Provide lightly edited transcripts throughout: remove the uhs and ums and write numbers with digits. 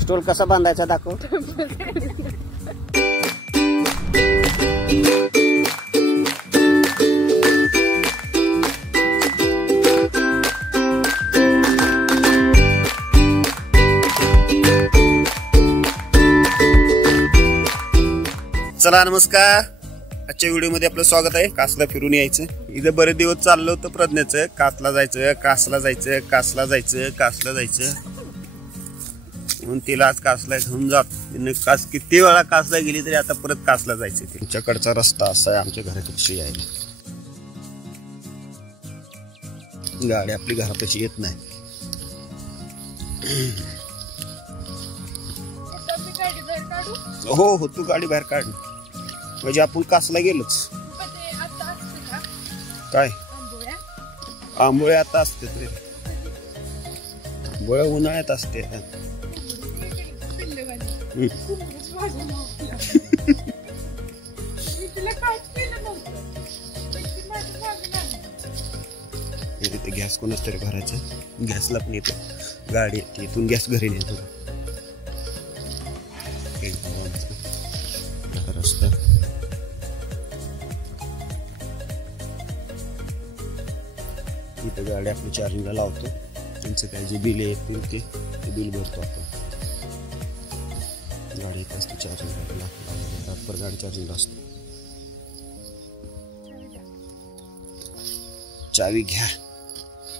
Stole कसा बांधायचा दाखव. चला नमस्कार. आजच्या व्हिडिओमध्ये आपलं स्वागत आहे. कासला फिरून यायचं. इथं बरेच दिवस चाललं होतं प्रज्ञाचं. कासला जायचं, कासला जायचं, कासला जायचं, कासला जायचं म्हणून तिला आज कासला घेऊन जात. तिने कास किती वेळा कासला गेली तरी आता परत कासला जायचं. तुमच्याकडचा रस्ता असा आहे, आमच्या घरापेक्षा यायला गाडी आपली घरापेक्षा येत नाही. हो हो, तू गाडी बाहेर काढ म्हणजे आपण कासला गेलोच. काय आंबोळ्या आता असते रे. आंबोळ्या उन्हाळ्यात असते. इथे गॅस कोणाच तरी भरायचं. गॅसला पण येतो गाडी येते इथून, गॅस घरी नेतो. रस्ता इथं गाडी आपली चार्जिंगला लावतो. त्यांचं काय जे बिल येतील ते बिल भरतो आपण. गाडी येत असते चार्जिंगला, रातभर गाडी चार्जिंगला असते. चावी घ्या.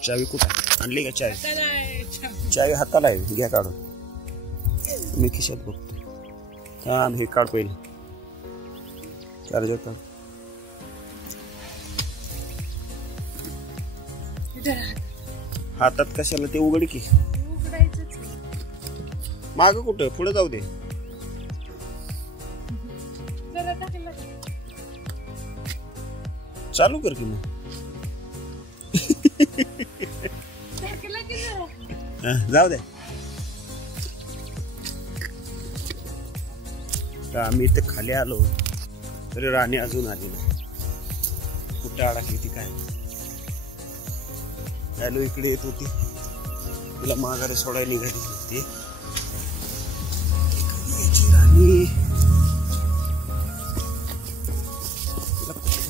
चावी कुठं आणली का? चावी हाताला आहे. घ्या काढून. मी खिशात बघतो. हा हे काढ पहिलं. चार्जर काढ. हातात कशाला ते उघड की. माग कुठं पुढे जाऊ दे. चालू कर की मग. जाऊ दे. आम्ही इथे खाली आलो तरी राणी अजून आली नाही. कुठे अडकली ती काय? हॅलो इकडे येत होती. तिला माघारी सोडायला निघाली होती राणी.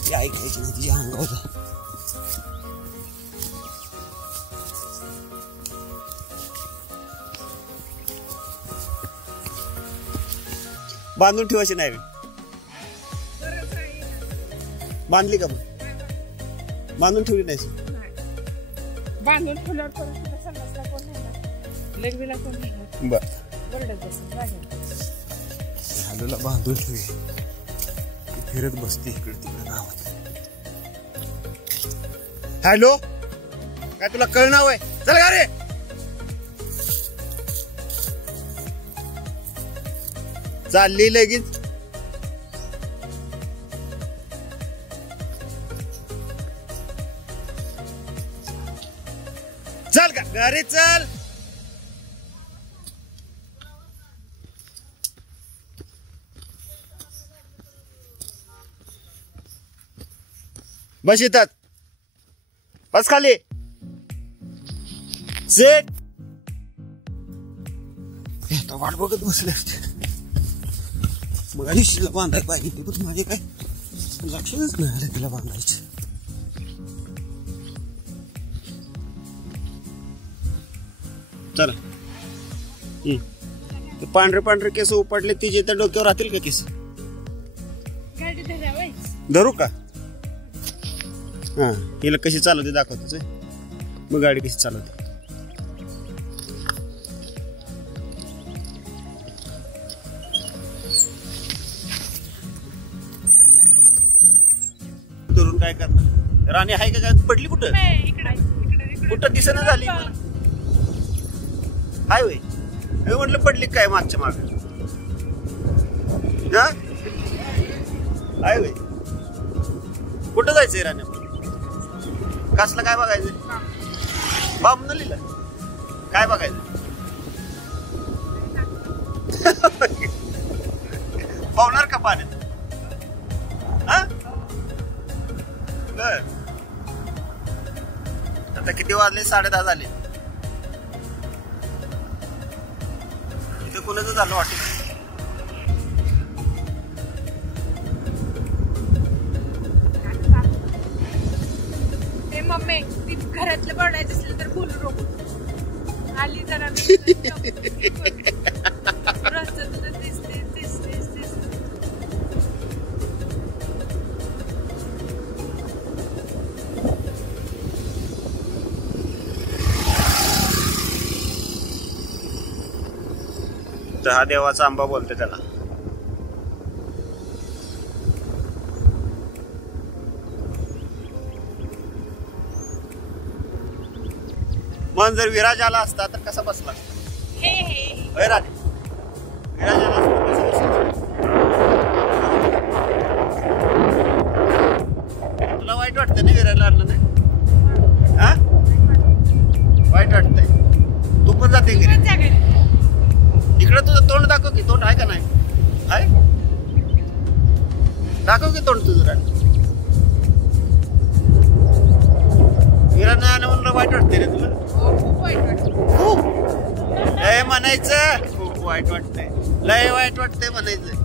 तिला ऐकायची नाही तिच्या अंगावर. बांधून ठेवायची नाही. बांधली का? मग बांधून ठेवली नाही. बांधून ठेवल्यावर हॅलोला बांधून ठेवी. फिरत बसते इकडे तिकडे गावात. हॅलो काय तुला कळणार आहे? चल का रे. चालली लगेच. चल का घरी चल. बस येतात. बस खाली. सेट. आता वाट बघत बसले असते. मग आयुष्याला बांधायला पाहिजे पण माझे काय लक्षच नाही आलं तिला बांधायचं. चला. पांढरे पांढरे केस उपटले तिचे त्या डोक्यावर राहतील का केस? धरू का? हा हिला कशी चालवते दाखवतोच. मग गाडी कशी चालवते. धरून काय करणार? राणी आहे का? पडली कुठं? कुठं दिसेना झाली. हाय वय मी म्हटलं पडली काय मागच्या माग. हाय वय कुठं जायचंय राणी? कासला काय बघायचं? बामनलीला काय बघायचं? पावणार का पाण्यात? हा बर आता किती वाजले? 10:30 झाले. इथे कोणाचं झालं वाटेल? ते मम्मी ती घरातलं बोलायचं असलं तर बोलू नको. आली जरा रस्त्यात दिसते. तर हा देवाचा आंबा बोलते त्याला. मन जर विराज आला असता तर कसा बसला असता? होय राणे? विराज आला असता तर कसा बसला? तुला वाईट वाटतं ना विराजला आणलं नाही? हा वाईट वाटतंय. तू पण जाते घरी? इकडे तुझं तोंड दाखव की. तोंड आहे का नाही? आहे दाखव की तोंड तुझं. राणे विराज नाही आणलं म्हणलं वाईट वाटते रे तुला? खूप वाईट वाटतं. लय म्हणायचं खूप वाईट वाटतंय. लय वाईट वाटतंय म्हणायचं.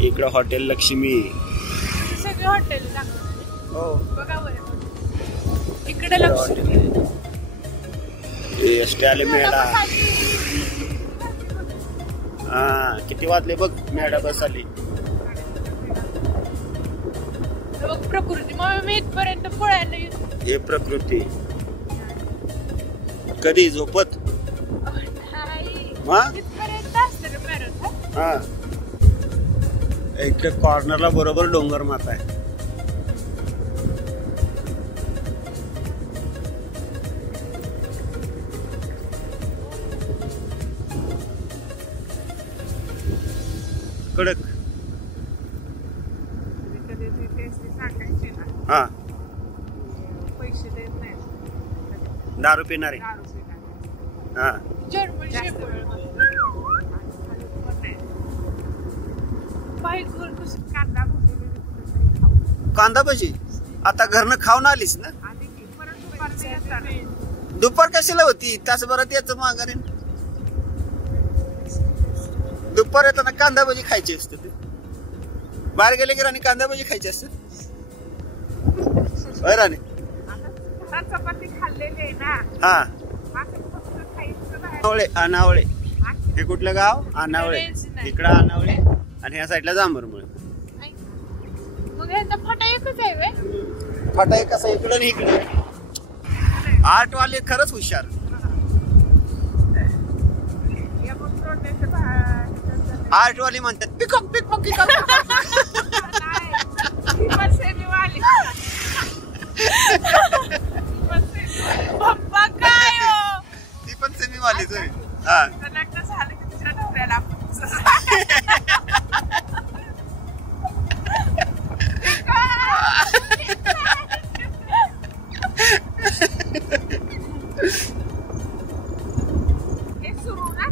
इकडं हॉटेल लक्ष्मी. सगळे हॉटेल दाखवणार. हो बघा बरं इकडे लक्ष्मी. एसटी आले मेळा. हा किती वाजले बघ. मेळा बस आली. बघ प्रकृती. मग मी इथपर्यंत पळायला येतो. हे प्रकृती कधी झोपत इथपर्यंत असतं का मॅरेथॉन? हा इकडे कॉर्नरला बरोबर डोंगर माता आहे. कडक. हा पैसे देत नाही. दारू पिणारे. हा कांदा भजी आता घरनं खाऊन आलीस ना? दुपार कशाला होती? तासभरात याचं माघारी. दुपार येताना कांदा भजी खायची असते. ते बाहेर गेले की राणी कांदा भजी खायची असते. राणी चपाती खाल्लेली आहे ना. हा अनावळे. अनावळे हे कुठलं गाव? अनावळे. इकडं अनावळे आणि ह्या साईडला जांभरमुळे. मग ह्यांचा फाटा एकच आहे व्हय? फाटा एक कसा इकडं आणि इकडे. आर्टवाले खरंच हुशार. आर्टवाली म्हणतात पिकअप पिकअप पिकअप. पप्पा काय ती पण सेमी वालीच होय. हा लग्न झालं की तुझ्या नवऱ्याला हे सुरू ना.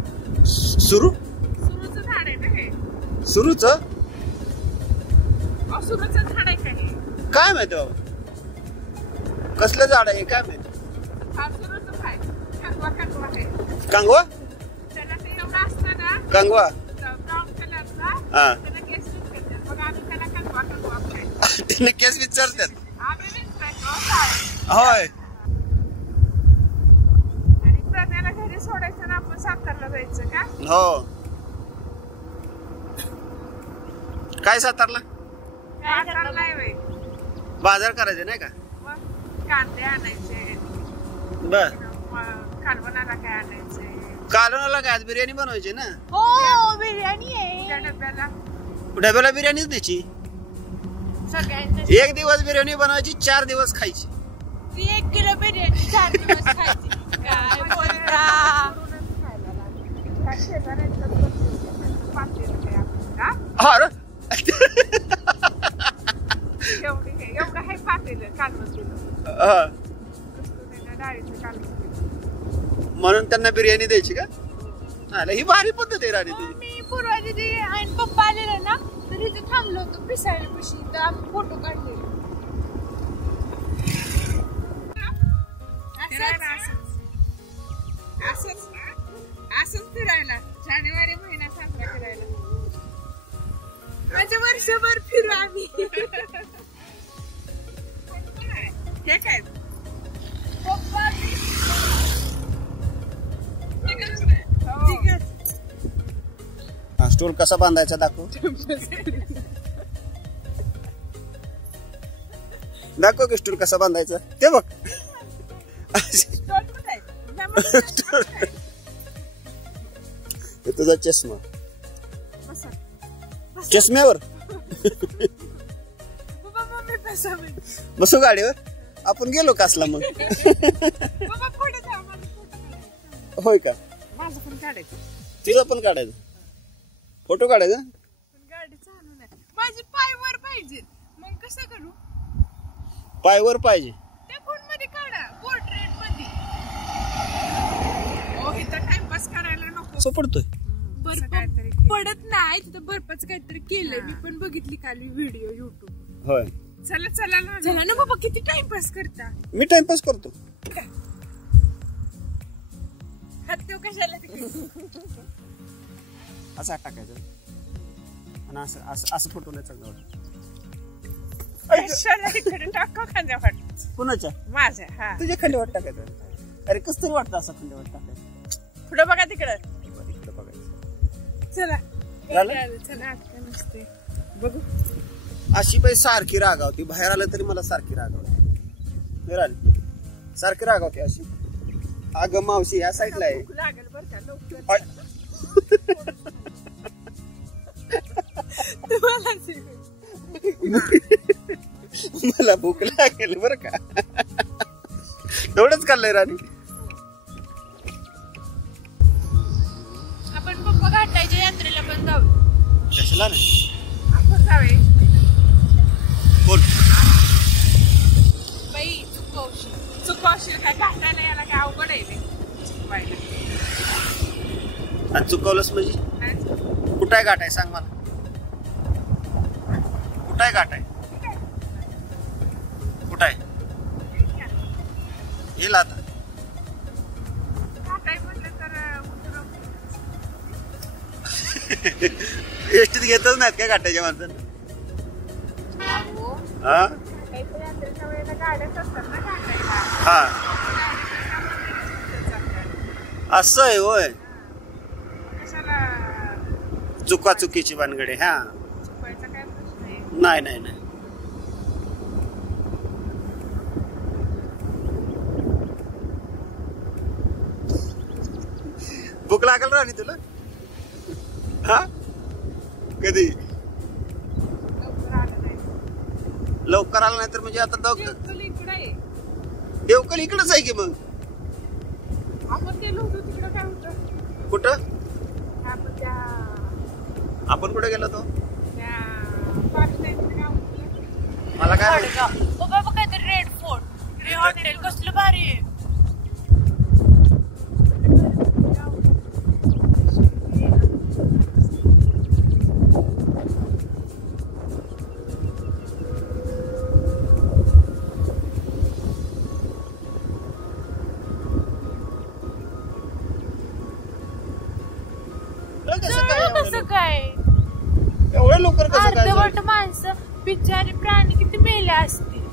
सुरू सुरूचं झाड आहे ना हे. सुरूच सुरूचं झाड आहे का हे? काय माहिती बाबा कसलं झाड आहे काय माहिती. हा सुरूचं आहे. कंगवा कंगवा आहे. कांगवा. त्याला ते एवढं असतं ना कांगवा. ब्राऊन कलरचा. हा त्याला केस विचारतात. मग आम्ही त्याला कंगवा कंगवा खायचो. त्याने केस विचारतात. आम्ही विचारायचो काय. होय आणि प्रज्ञाला घरी सोडायचं ना आपण सातारला जायचं का? हो. काय सातारला? सातारला नाही बाई. बाजार करायचे नाही का? मग कांदे आणायचे. बर कालवणाला काय आणायचे. कालवणाला काय आज बिर्याणी बनवायची ना? हो बिर्याणी आहे. त्या डब्याला डब्याला बिर्याणीच द्यायची. सगळ्यांच्या 1 दिवस बिर्याणी बनवायची 4 दिवस खायची. 1 किलो बिर्याणी 4 दिवस खायची. काय बोलता. अरे एवढं आहे पातेलं कालवण. हा. त्याच्या डाळीचं कालवण. म्हणून त्यांना बिर्याणी द्यायची का? आला, ही भारी पद्धत आहे राणी तुझी. मी पूर्वा दिदी आणि पप्पा आलेला ना तर इथे थांबलो होतो पिसायला पशी तर आम्ही फोटो काढलेले. असंच फिरायला जानेवारी महिना साजरा करायला म्हणजे वर्षभर फिरू आम्ही. हे काय पप्पा हा स्टूल कसा बांधायचा दाखव. दाखव की स्टूल कसा बांधायचा ते बघ. तुझा चष्मा चष्म्यावर बसू गाडीवर आपण गेलो कासला मग. होय का? माझं पण काढायचं तुझा पण काढायचं फोटो काढायचा. गाडी चालू नाही माझी पाय वर पाहिजे मग कसं करू? पायवर पाहिजे त्या फोन मध्ये काढा पोर्ट्रेट मध्ये. ओ इथं टाइमपास करायला नको. असं पडतोय बर्फ पडत नाही तिथं बर्फाचं काहीतरी केलंय मी पण बघितली काल व्हिडिओ युट्यूब. होय. चला चला चला ना बाबा किती टाइमपास करता. मी टाइमपास करतो. हात ठेव कशाला तिकडे. असं टाकायचं आणि असं असं असं फोटो नाही चांगला वाटत. कशाला इकडे टाका खांद्यावर. कुणाच्या? माझ्या. हा तुझ्या खंडेवाट टाकायचं. अरे कसं तरी वाटतं असं खंडेवाट टाकायचं. पुढे बघा तिकडे. इकडे बघायचं. चला झालं? चला आता नसते बघू. अशी बाई सारखी रागावती बाहेर आलं तरी मला सारखी रागावती. सारखी रागावती अशी. अगं मावशी या साईडला आहे. भूक लागेल बरं का लवकर. मला भूक लागेल बरं का. एवढंच खाल्लंय राणी. आपण पप्पा घाटायच्या यात्रेला पण जाऊ. कशाला नाही आपण जावे. बोल बाई चुकवशील काय घाटायला याला काय अवघड आहे ते चुकवायला. आणि चुकवलंस म्हणजे कुठं आहे घाट आहे सांग मला. कुठं आहे घाट आहे? कुठं आहे? येईल आता. घाटाय म्हटलं तर एसटीत घेतच नाहीत काय घाटाच्या माणसानं? हा यात्रेच्या वेळेला गाड्याच असतात ना घाटायला. हा असं आहे होय. कशाला चुकाचुकीची भानगडे. हा चुकवायचा काय प्रश्न आहे. नाही नाही नाही. भूक लागल राणी तुला? हा कधी? लवकर आलं नाही. लवकर आला नाही तर म्हणजे आता देवकल इकडं आहे. देवकल इकडंच आहे की मग. आपण गेलो होतो तिकडं काय होतं कुठं? आपण त्या आपण कुठे गेलो तो? त्या पार्कला काय होतं मला काय बाबा काहीतरी रेड फोर्ट रे हॉटेल कसलं भारी आहे. कसं काय एवढ्या लवकर कसं काय? अर्धवट माणसं बिचारी प्राणी किती मेले असतील.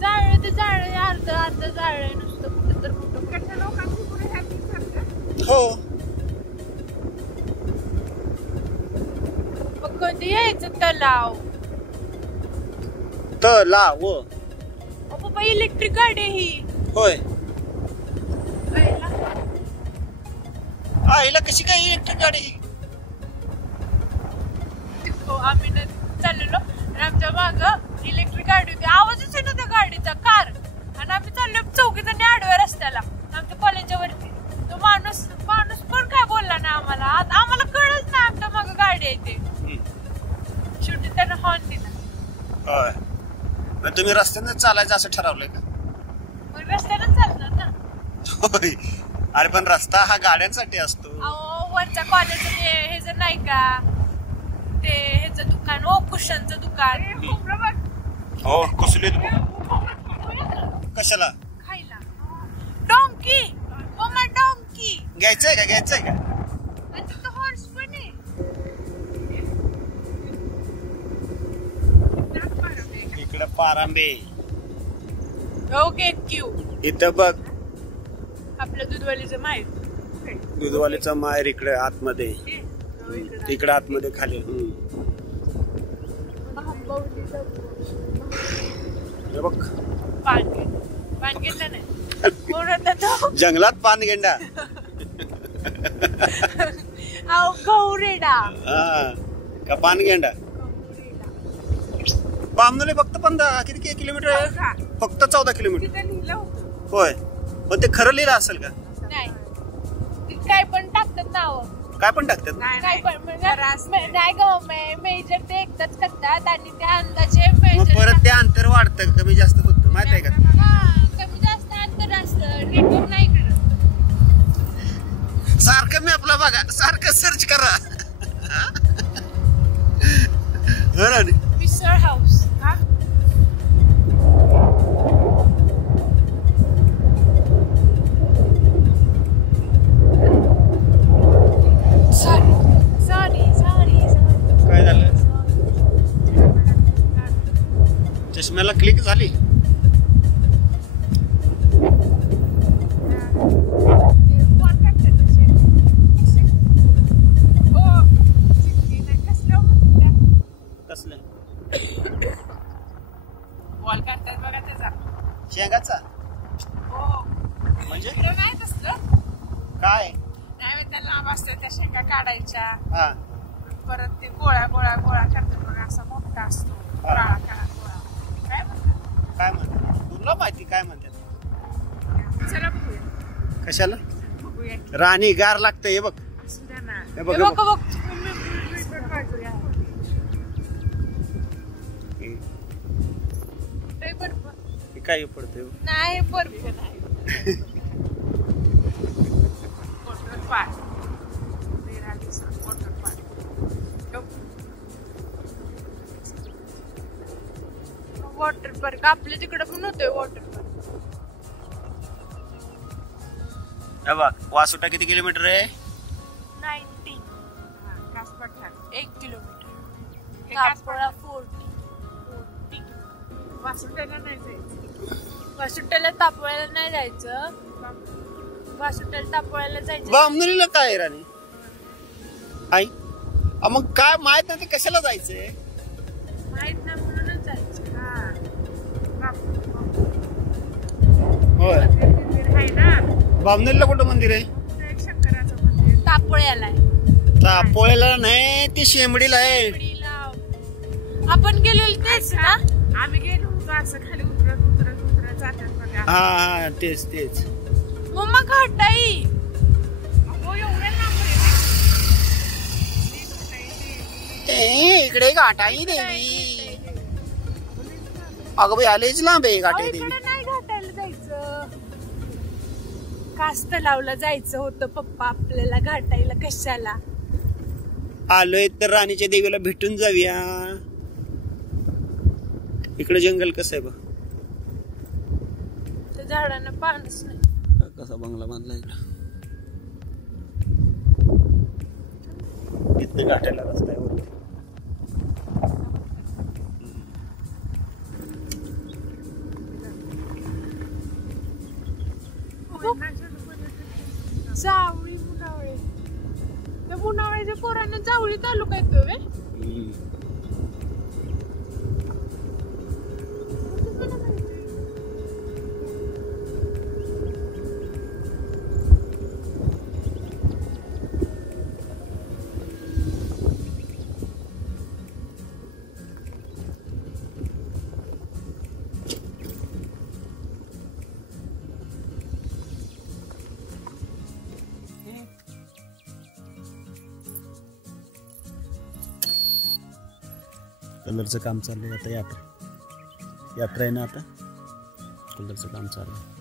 जाळलं ते जाळलं अर्ध अर्ध जाळलंय नुसतं कुठं तर कुठं. लोकांची पुढे हो मग कधी यायचं तलाव. तलाव बाबा इलेक्ट्रिक गाडी आहे ही. होय. हिला कशी काय इलेक्ट्रिक गाडी? आम्ही चाललेलो आणि आमच्या माग इलेक्ट्रिक गाडी होती. आवाजच आहे ना त्या गाडीचा कार. आणि आम्ही चाललो चौघीजणी आडव्या रस्त्याला आमच्या कॉलेजच्या वरती. तो माणूस पण काय बोलला ना आम्हाला. आम्हाला कळच ना आमच्या माग गाडी आहे ते. शेवटी त्यानं हॉर्न दिला. पण तुम्ही रस्त्याने चालायचं असं ठरवलंय का? मग रस्त्यानंच चालणार ना. होय. अरे पण रस्ता हा गाड्यांसाठी असतो. अहो वरच्या कॉलेजचं हे जर नाही का ते ह्याचं दुकान कुशनचं दुकान हो कसले कशाला खायला डोंकी मम्मा डोंकी घ्यायचंय का आणि तिथं हॉर्स पण आहे. इकडं पारांबे ओके क्यू इथं बघ आपल्या दूधवालीचं माहित दुधवालीचा माहेर इकडे आतमध्ये इकडे आतमध्ये खाली हे बघ पान घेतलं नाही कोण होता तो जंगलात पानगेंडा अहो गौरेडा हा का पानगेंडा बामनोली फक्त 15 किती किलोमीटर आहे फक्त 14 किलोमीटर होय पण ते खरं लिहिलं असेल का नाही ते काय पण टाकतात नाव काय पण टाकतात काय पण नाही ग मेजर ते एकदाच करतात आणि त्या अंदाजे मग मेजर परत ते अंतर वाढतं कमी जास्त होतं माहित आहे का कमी जास्त अंतर असतं नेटवर्क नाही करत सारखं मी आपला बघा सारखं सर्च करा मिसळ हाऊस हा सॉरी काय झालं चष्म्याला क्लिक झाली कसलं बॉल करतात बघा त्याचा शेंगाचा हो म्हणजे नाही तसलं काय नाही त्या लांब असतात त्या शेंगा काढायच्या हा परत ते गोळा करतात बघा असा मोठा असतो काळा गोळा काय म्हणतात काय म्हणतात तुला माहिती काय म्हणतात चला बघूया कशाला बघूया राणी गार लागतं हे बघ सुद्धा ना हे बघ, हे हे बघ बघ. हे बर्फ हे काय पडतंय नाही बर्फ नाही water park water park water park आपल्या तिकडे पण होतोय वॉटर पार्क हे बघ वासोटा किती किलोमीटर आहे 19 1 किलोमीटर कापळा 40 वासुट्याला नाही जायचं वासुट्याला तापवायला नाही जायचं वासुट्याला तापवायला जायचं बामनुलीला काय आहे राणी आई मग काय माहित नाही ते कशाला जायचंय माहित नाही म्हणूनच जायचं होय आहे ना बामनुलीला कुठं मंदिर आहे शंकराचं मंदिर तापोळ्याला आहे तापोळ्याला नाही ती शेंबडीला आहे आपण गेलेलो तेच ना आम्ही गेलो होतो असं खाली उतरत जातात बघा हा तेच मम्मा घाटाई हो एवढ्या लांब इकडे घाटाई देवी अगं बाई आलेच लांब आहे घाटाई देवी इकडे नाही घाटायला जायचं कास्त लावला जायचं होतं पप्पा आपल्याला घाटायला कशाला आलोय तर राणीच्या देवीला भेटून जाऊया इकडे जंगल कसं आहे बघ त्या झाडांना पाणच नाही कसा बंगला बांधला इथं घाटायला रस्ता आहे वरती जावळी मुनावळे त्या मुनावळ्याच्या पोरांना जावळी तालुका येतो वे कलरचं काम चाललंय आता यात्रा यात्रा आहे ना आता कूलरचं काम चालू आहे.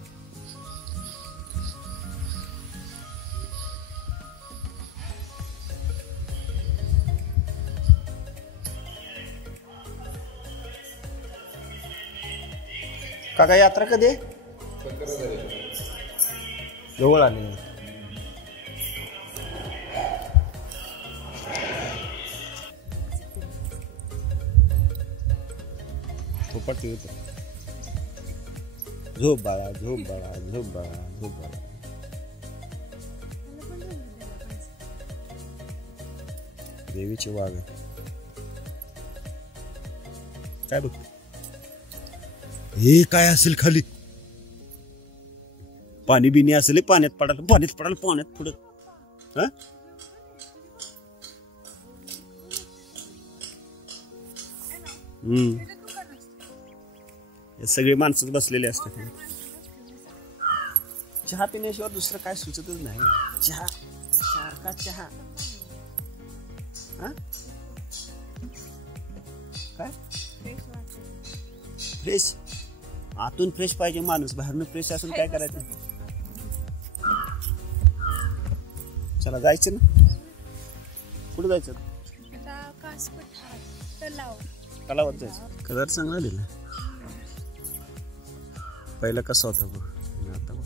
काका यात्रा कधी आहे? जवळ आली. झोपट येतो. झोप बाळा, झोप बाळा, झोप बाळा, झोप बाळा. देवीची वाघ काय बघ. हे काय असेल खाली? पाणी बिनी असेल. पाण्यात पडाल, पाण्यात पडाल, पाण्यात पुढं. हा सगळे माणसं बसलेले असतात. चहा पिण्याशिवाय दुसरं काय सुचतच नाही. चहा सारखा चहा. काय फ्रेश आतून फ्रेश पाहिजे माणूस. बाहेरून फ्रेश असून काय करायचं? चला जायचं ना. कुठं जायचं? तलावात जायचं. कलर चांगला दिला. पहिला कसं होता बघ. आता बघ.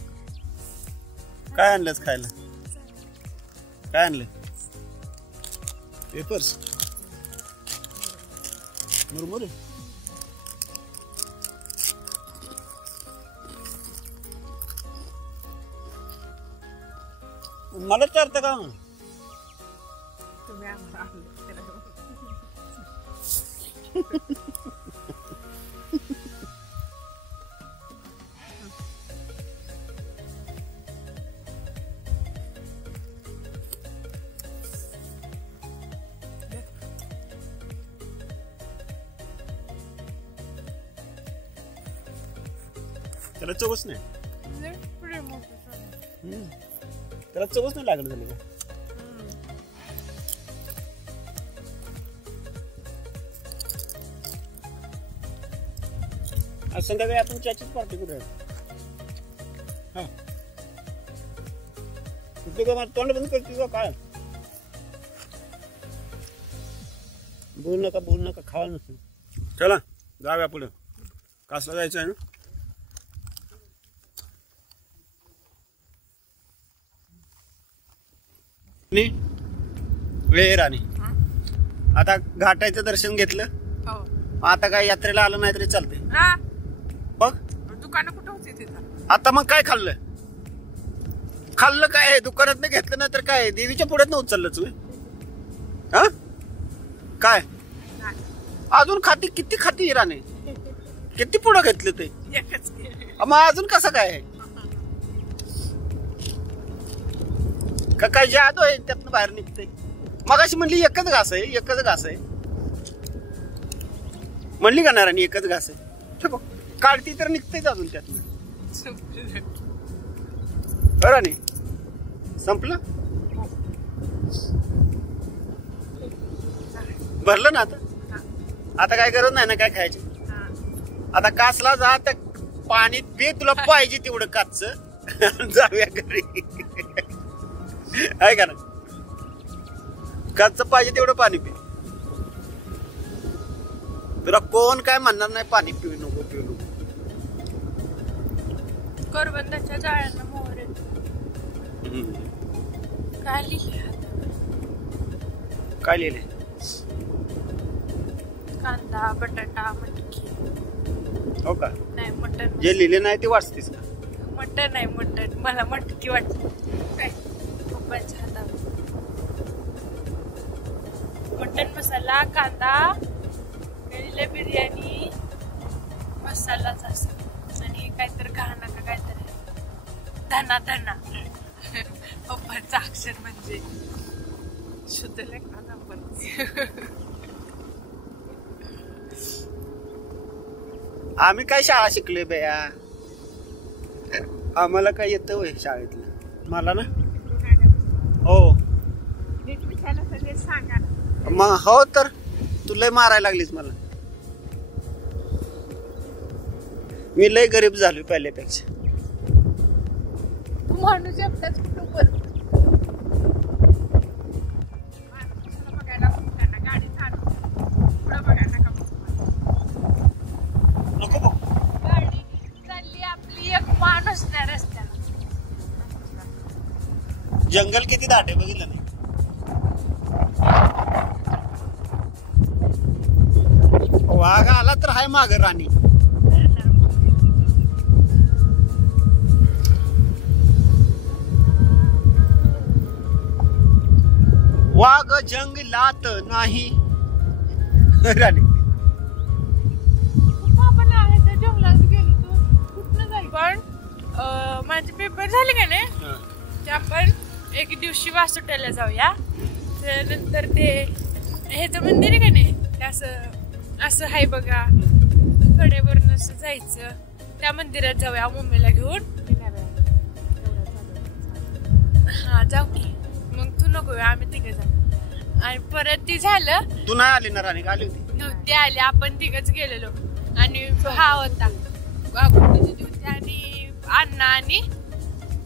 काय आणलंच खायला? काय आणलं? पेपर्स मुरमुरे. मला चालतं का? तुम्ही आम्हाला आणलं. त्याला चवच नाही. त्याला चवच नाही लागलं झाली का? आज संध्याकाळी आपण चहाचीच पार्टी करूया. हा कुठे का मला तोंड बंद करते का काय? बोलू नका खावा नसतं. चला जाऊया पुढे. कासला जायचं आहे ना. राणी आता घाटायचं दर्शन घेतलं. आता काय यात्रेला आलं नाही तरी चालते. बघ दुकानं कुठं होती तिथं? आता मग काय खाल्लं? काय दुकानात नाही घेतलं नाही तर काय देवीच्या पुढ्यात न उचललं तुम्ही? हा काय अजून खाती? किती खाती राणे? किती पुढं घेतलं ते? मग अजून कसं काय? का काय जादू आहे त्यातनं बाहेर निघते? मगाशी म्हणली एकच घास आहे, एकच घास आहे म्हणली का नारायणी? एकच घास आहे. काढती तर निघतेच अजून त्यातनं. राणी संपलं. भरलं ना. आता काय गरज नाही ना काय खायची. आता कासला जा त्या पाणी पे. तुला पाहिजे तेवढं काचचं. जाऊया घरी. आहे का ना? काचचं पाहिजे तेवढं पाणी पी. तुला कोण काय म्हणणार नाही पाणी पिऊ नको, पिऊ नको. करवंदाच्या जाळ्यांना मोहर येतो. काय लिहिले? काय लिहिले? कांदा, बटाटा, मटकी. हो का? नाही मटन. जे लिहिले नाही ते वाचतेस का? मटन आहे मटन. मला मटकी वाटते. पप्पांच्या हातात मटन मसाला, कांदा, बिर्याणी मसालाच असं आणि काहीतरी घाणा का काहीतरी धना धना. पप्पांचं अक्षर म्हणजे शुद्ध लेखना पण. आम्ही काय शाळा शिकलोय बया? आम्हाला काय येतं होय शाळेतलं? मला ना हो मग हो तर तू लय मारायला लागलीस मला. मी लय गरीब झालो पहिल्यापेक्षा. तू माणूस एकटाच कुठं वर बघायला गाडी चालू पुढं बघायला का नको बघ. गाडी चालली आपली एक माणूस नाही रस्त्याला. जंगल किती दाट आहे बघितलं नाही. वाघ आला तर हाय माग राणी. वाघ जंगलात नाही. राणी आपण आहे त्या जंगलात गेलो तो कुठनं जाईल. पण माझे पेपर झाले का नाही ते आपण एक दिवशी वासोट्याला जाऊया. त्यानंतर ते ह्याचं मंदिर आहे का नाही ते असं आहे बघा कडेवरून असं जायचं. त्या मंदिरात जाऊया मम्मीला घेऊन. हा जाऊ की मग तू नको आम्ही तिघे जाऊ. आणि परत ते झालं तू नाही आली ना राणी? आली होती. नव्हते आले आपण तिघच गेलेलो. आणि हा होता गागुटीची होती आणि अण्णा आणि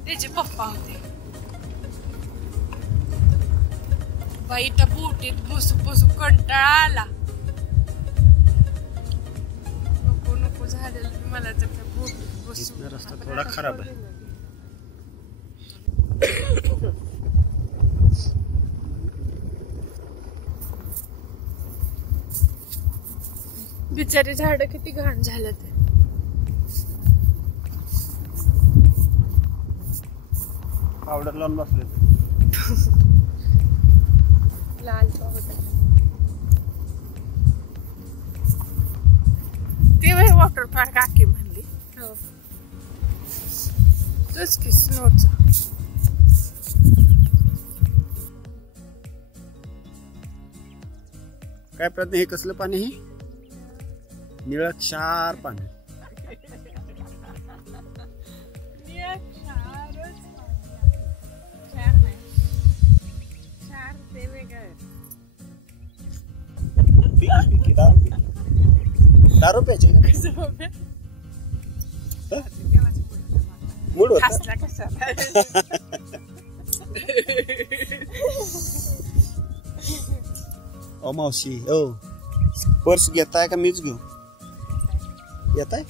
त्याचे पप्पा होते. बाई त्या बोटीत बसू बसू कंटाळा आला. नको नको झालेलं मला तर त्या बोटीत बसू. रस्ता थोडा खराब आहे. बिचारी झाड किती घाण झालं ते. पावडर लावून बसले. लाल पावडर ते वय वॉटर पार्क आखी म्हणली. हो तोच की स्नोचा. काय प्रयत्न? हे कसलं पाणी? हे निळं क्षार पाणी. चार नाही चार ते वेगळं. दारू प्यायचे का? मूड होता. हसला कशाला? ओ मावशी ओ पर्स घेताय का मीच घेऊ? येताय?